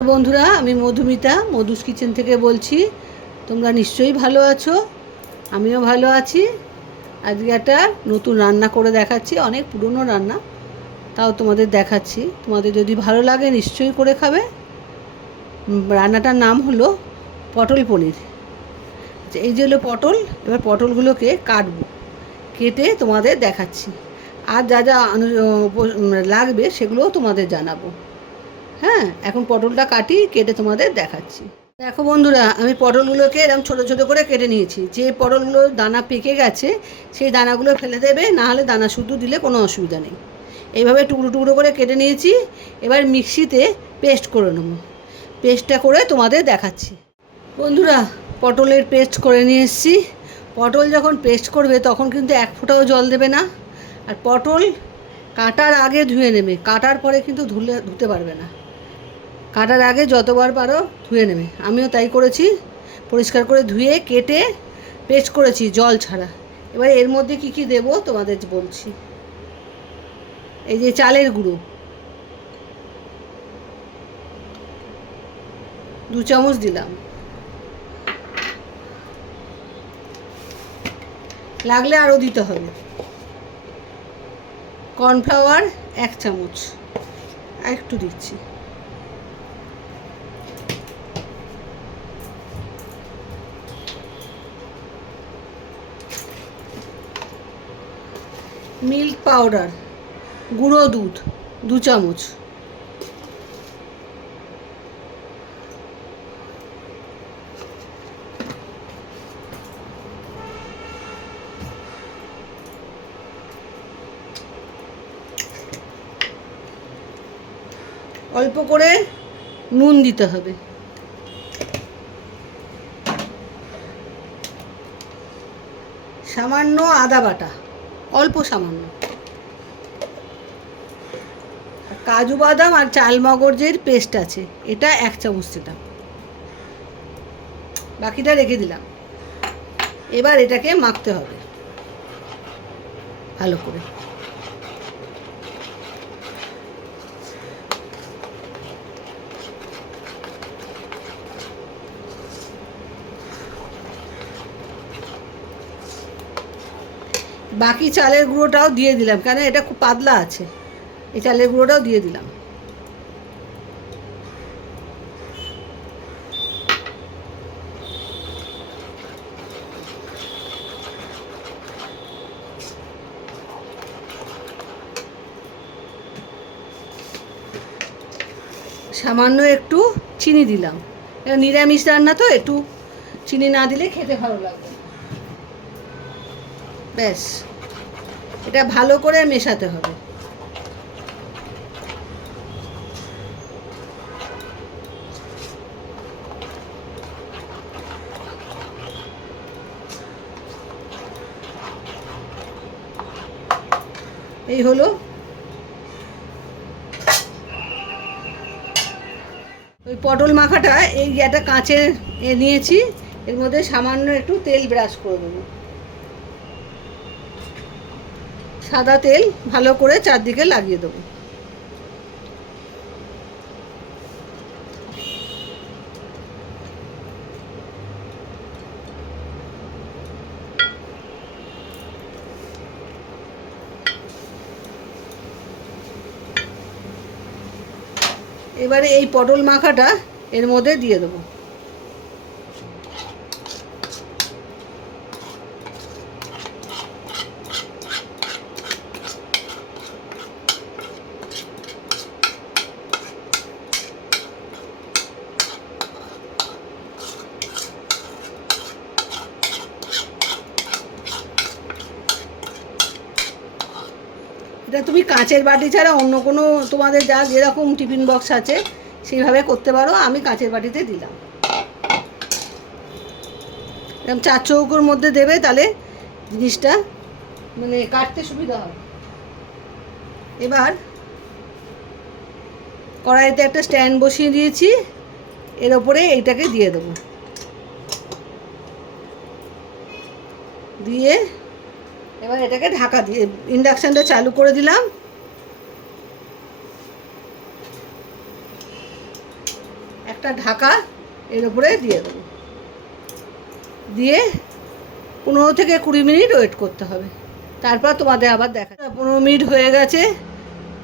বন্ধুরা, আমি মধুমিতা মধুস কিচেন থেকে বলছি। তোমরা নিশ্চয়ই ভালো আছো, আমিও ভালো আছি। আজকে একটা নতুন রান্না করে দেখাচ্ছি, অনেক পুরনো রান্না, তাও তোমাদের দেখাচ্ছি। তোমাদের যদি ভালো লাগে নিশ্চয়ই করে খাবে। রান্নাটার নাম হলো পটল পনির। এই যে হলো পটল। এবার পটলগুলোকে কাটবো, কেটে তোমাদের দেখাচ্ছি। আর যা যা লাগবে সেগুলোও তোমাদের জানাবো। হ্যাঁ, এখন পটলটা কাটি, কেটে তোমাদের দেখাচ্ছি। দেখো বন্ধুরা, আমি পটলগুলোকে এরকম ছোটো ছোটো করে কেটে নিয়েছি। যে পটলগুলো দানা পেকে গেছে সেই দানাগুলো ফেলে দেবে, না হলে দানা শুধু দিলে কোনো অসুবিধা নেই। এইভাবে টুকরো টুকরো করে কেটে নিয়েছি। এবার মিক্সিতে পেস্ট করে নেব। পেস্টটা করে তোমাদের দেখাচ্ছি। বন্ধুরা, পটলের পেস্ট করে নিয়ে এসেছি। পটল যখন পেস্ট করবে তখন কিন্তু এক ফোঁটাও জল দেবে না। আর পটল কাটার আগে ধুয়ে নেবে, কাটার পরে কিন্তু ধুতে পারবে না। কাটার আগে যতবার পারো ধুয়ে নেবে। আমিও তাই করেছি, পরিষ্কার করে ধুয়ে কেটে পেস্ট করেছি জল ছাড়া। এবার এর মধ্যে কি কি দেবো তোমাদের বলছি। এই যে চালের গুঁড়ো 2 চামচ দিলাম, লাগলে আরও দিতে হবে। কর্নফ্লাওয়ার 1 চামচ, আর একটু দিচ্ছি। মিল্ক পাউডার, গুঁড়ো দুধ 2 চামচ। অল্প করে নুন দিতে হবে। সামান্য আদা বাটা, অল্প সামান্য। কাজু বাদাম আর চালমগজের পেস্ট আছে, এটা 1 চামচ দিলাম, বাকিটা রেখে দিলাম। এবার এটাকে মাখতে হবে ভালো করে। বাকি চালের গুঁড়োটাও দিয়ে দিলাম, কেন এটা খুব পাতলা আছে। এই চালের গুঁড়োটাও দিয়ে দিলাম। সামান্য একটু চিনি দিলাম, এটা নিরামিষ রান্না তো, একটু চিনি না দিলে খেতে ভালো লাগবে। ব্যাস, এটা ভালো করে মেশাতে হবে। এই হলো। ওই পটল মাখাটা এই একটা কাঁচের নিয়েছি, এর মধ্যে সামান্য একটু তেল ব্রাশ করে দেবো। সাদা তেল ভালো করে চারদিকে লাগিয়ে দেবো। এবারে এই পটল মাখাটা এর মধ্যে দিয়ে দেবো। এটা তুমি কাঁচের বাটি ছাড়া অন্য কোনো তোমাদের যা যেরকম টিফিন বক্স আছে সেইভাবে করতে পারো। আমি কাঁচের বাটিতে দিলাম। এরকম 4 চৌকোর মধ্যে দেবে, তাহলে জিনিসটা মানে কাটতে সুবিধা হবে। এবার কড়াইতে একটা স্ট্যান্ড বসিয়ে দিয়েছি, এর ওপরে এইটাকে দিয়ে দেবো। দিয়ে এবার এটাকে ঢাকা দিয়ে ইন্ডাকশানটা চালু করে দিলাম। একটা ঢাকা এর উপরে দিয়ে দেবো, দিয়ে 15 থেকে 20 মিনিট ওয়েট করতে হবে। তারপর তোমাদের আবার দেখা, 15 মিনিট হয়ে গেছে।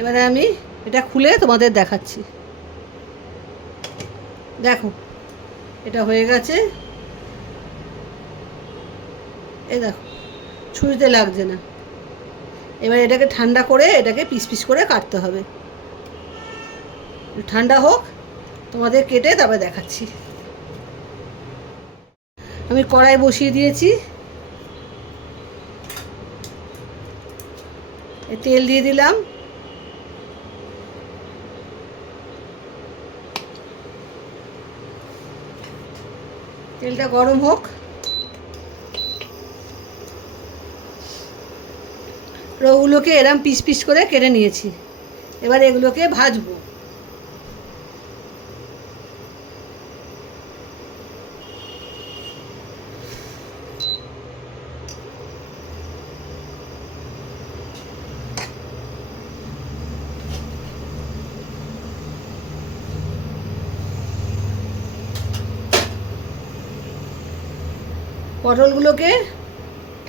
এবারে আমি এটা খুলে তোমাদের দেখাচ্ছি। দেখো এটা হয়ে গেছে, এই দেখো ছুরিতে লাগছে না। এবার এটাকে ঠান্ডা করে এটাকে পিস পিস করে কাটতে হবে। ঠান্ডা হোক, তোমাদের কেটে তারপরে দেখাচ্ছি। আমি কড়াই বসিয়ে দিয়েছি, তেল দিয়ে দিলাম। তেলটা গরম হোক। রোগুলোকে এরম পিস পিস করে কেটে নিয়েছি, এবার এগুলোকে ভাজবো। পটলগুলোকে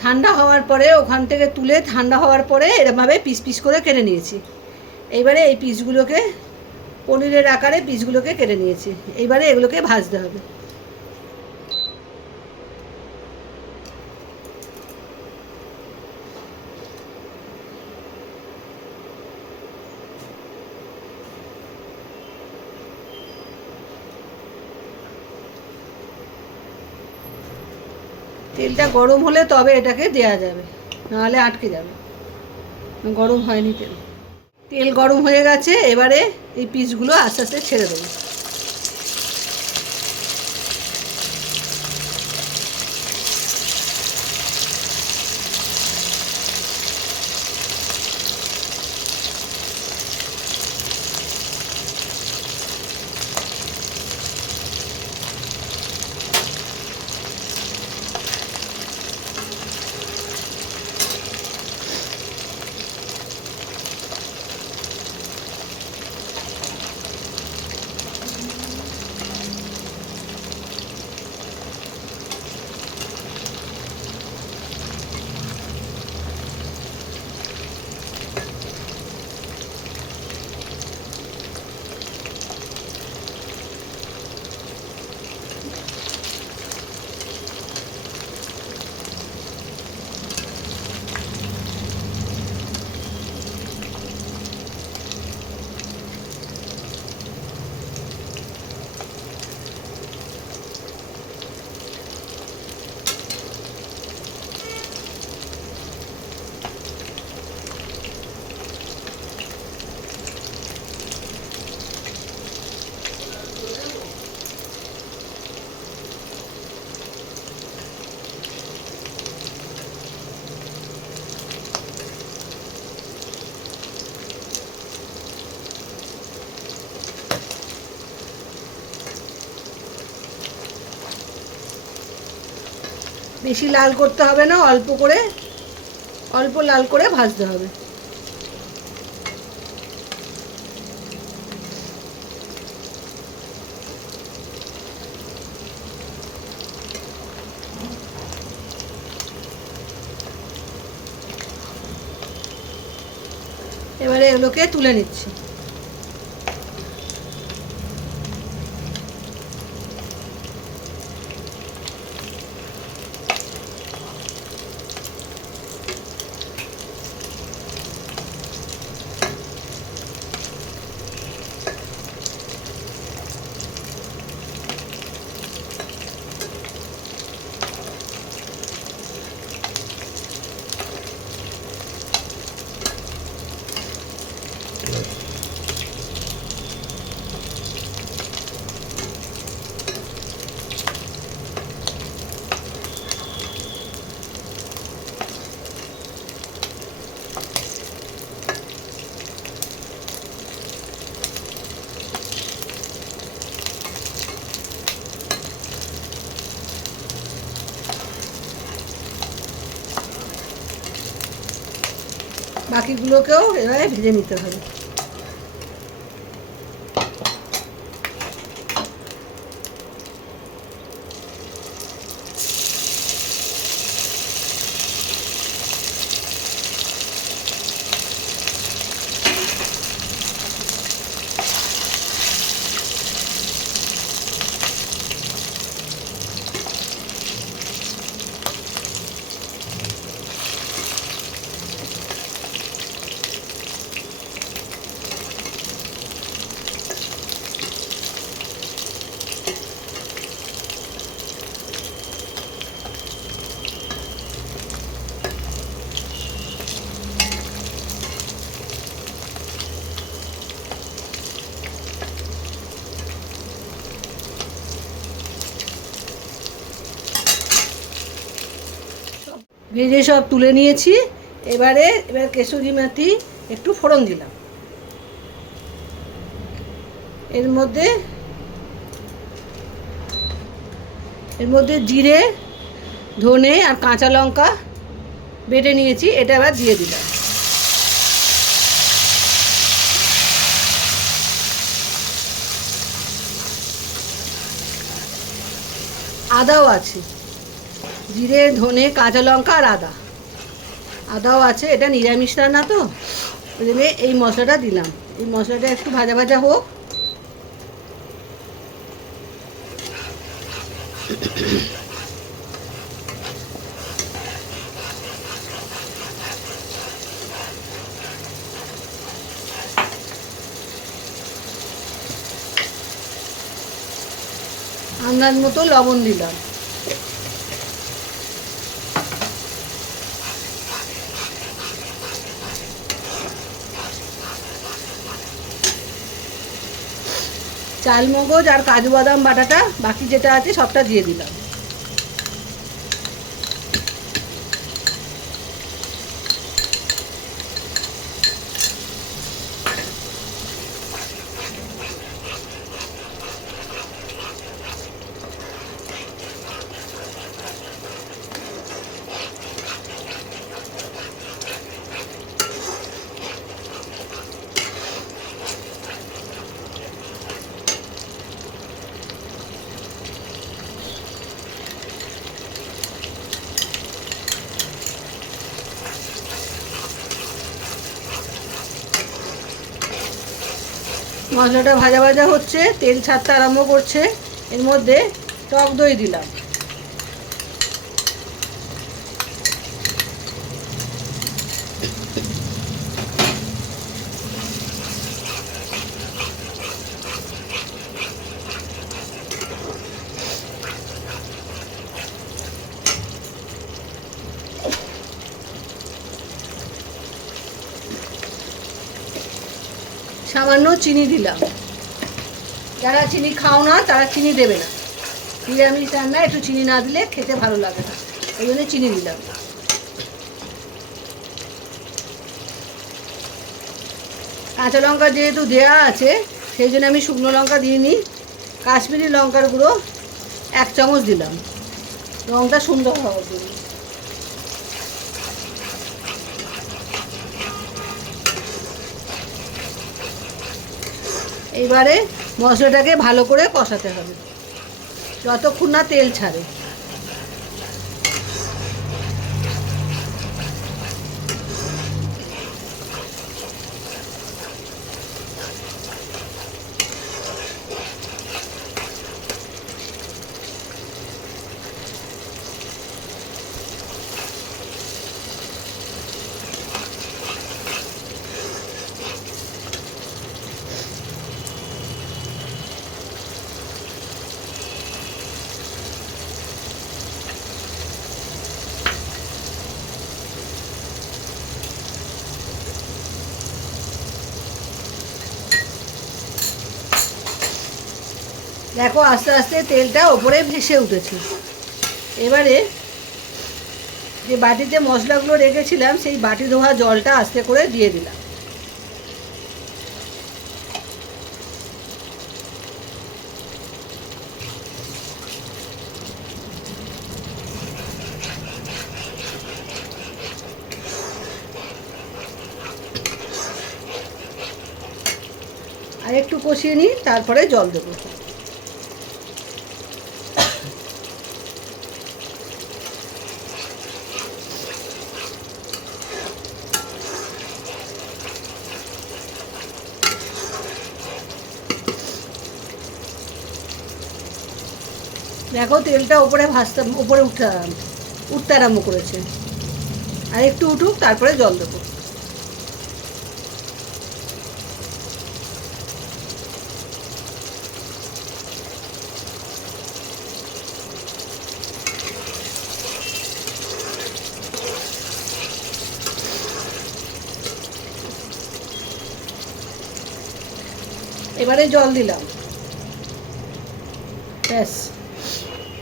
ঠান্ডা হওয়ার পরে ওখান থেকে তুলে ঠান্ডা হওয়ার পরে এরমভাবে পিস পিস করে কেটে নিয়েছি। এইবারে এই পিসগুলোকে পনিরের আকারে পিসগুলোকে কেটে নিয়েছি। এইবারে এগুলোকে ভাজতে হবে। তেলটা গরম হলে তবে এটাকে দেয়া যাবে, নাহলে আটকে যাবে। গরম হয়নি তেল। তেল গরম হয়ে গেছে, এবারে এই পিসগুলো আস্তে আস্তে ছেড়ে দেবো। বেশি লাল করতে হবে না, অল্প করে, অল্প লাল করে ভাজতে হবে। এবারে এগুলোকে তুলে নিচ্ছি। বাকিগুলোকেও এভাবে ভেজে নিতে হবে। ভেজে সব তুলে নিয়েছি। এবার কেশরি মেথি একটু ফোড়ন দিলাম। এর মধ্যে জিরে, ধনে আর কাঁচা লঙ্কা বেটে নিয়েছি, এটা এবার দিয়ে দিলাম। আদাও আছে, জিরে, ধনে, কাঁচা লঙ্কা আর আদাও আছে। এটা নিরামিষ রান্না তো, ওই জন্য এই মশলাটা দিলাম। এই মশলাটা একটু ভাজা ভাজা হোক। আন্দাজ মতো লবণ দিলাম। চালমগজ আর কাজু বাদাম বাটাটা বাকি যেটা আছে সবটা দিয়ে দিলাম। মশলাটা ভাজা ভাজা হচ্ছে, তেল ছাড়তে আরম্ভ করছে। এর মধ্যে টক দই দিলাম। সামান্য চিনি দিলাম। যারা চিনি খাও না তারা চিনি দেবে না। নিরামিষ রান্না একটু চিনি না দিলে খেতে ভালো লাগে না, ওই জন্য চিনি দিলাম। কাঁচা লঙ্কা যেহেতু দেওয়া আছে সেই জন্য আমি শুকনো লঙ্কা দিইনি। কাশ্মীরি লঙ্কার গুঁড়ো 1 চামচ দিলাম, রঙটা সুন্দর হওয়ার জন্য। এইবারে মশলাটাকে ভালো করে কষাতে হবে যতক্ষণ না তেল ছাড়ে। দেখো আস্তে আস্তে তেলটা ওপরে ভেসে উঠেছে। এবারে যে বাটিতে মশলাগুলো রেখেছিলাম সেই বাটি ধোয়া জলটা আস্তে করে দিয়ে দিলাম। আর একটু কষিয়ে নিই, তারপরে জল দেবো। দেখো তেলটা ওপরে উঠতে আরম্ভ করেছে। আর একটু উঠুক, তারপরে জল দেবো। এবারে জল দিলাম, ব্যাস।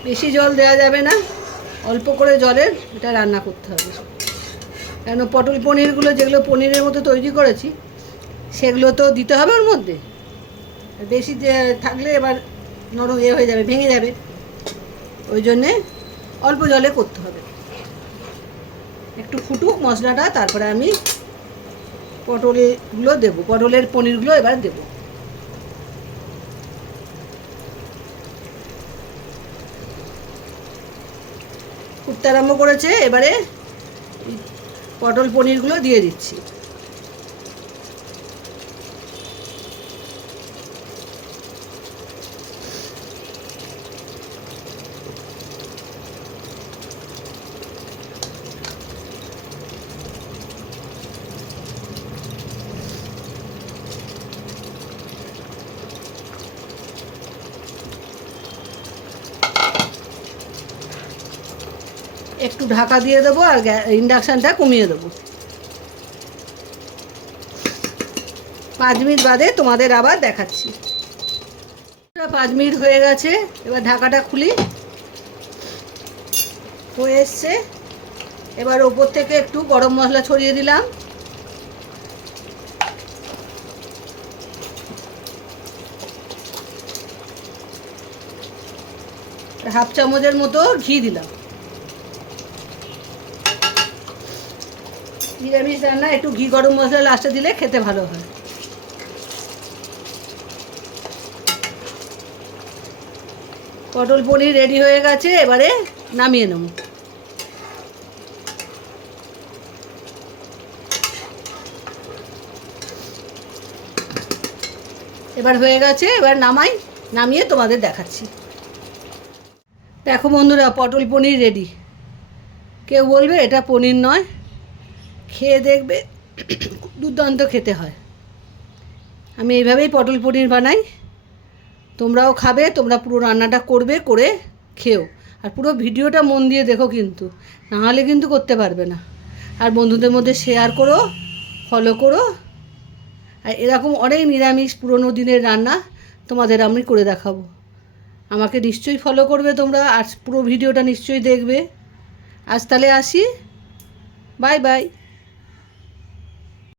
বেশি জল দেওয়া যাবে না, অল্প করে জলে এটা রান্না করতে হবে, কেন পটল পনিরগুলো যেগুলো পনিরের মতো তৈরি করেছি সেগুলো তো দিতে হবে ওর মধ্যে। বেশি থাকলে এবার নরম হয়ে যাবে, ভেঙে যাবে, ওই জন্যে অল্প জলে করতে হবে। একটু ফুটুক মশলাটা, তারপরে আমি পটলগুলো দেবো, পটলের পনিরগুলো এবার দেবো। ফুটতে আরম্ভ করেছে, এবারে পটল পনিরগুলো দিয়ে দিচ্ছি। একটু ঢাকা দিয়ে দেবো আর ইন্ডাকশানটা কমিয়ে দেবো। 5 মিনিট বাদে তোমাদের আবার দেখাচ্ছি। 5 মিনিট হয়ে গেছে, এবার ঢাকাটা খুলি। হয়ে এসছে, এবার ওপর থেকে একটু গরম মশলা ছড়িয়ে দিলাম। হাফ চামচের মতো ঘি দিলাম। নিরামিষ রান্না একটু ঘি গরম মশলা লাস্টে দিলে খেতে ভালো হয়। পটল পনির রেডি হয়ে গেছে, এবারে নামিয়ে নেব। এবার হয়ে গেছে, এবার নামিয়ে তোমাদের দেখাচ্ছি। দেখো বন্ধুরা, পটল পনির রেডি। কেউ বলবে এটা পনির নয়, খেয়ে দেখবে দুর্দান্ত খেতে হয়। আমি এইভাবেই পটল পনির বানাই, তোমরাও খাবে, তোমরা পুরো রান্নাটা করবে, করে খেও। আর পুরো ভিডিওটা মন দিয়ে দেখো, কিন্তু নাহলে কিন্তু করতে পারবে না। আর বন্ধুদের মধ্যে শেয়ার করো, ফলো করো। আর এরকম অনেক নিরামিষ পুরনো দিনের রান্না তোমাদের আমি করে দেখাবো। আমাকে নিশ্চয়ই ফলো করবে তোমরা, আর পুরো ভিডিওটা নিশ্চয়ই দেখবে। আজ তাহলে আসি, বাই বাই।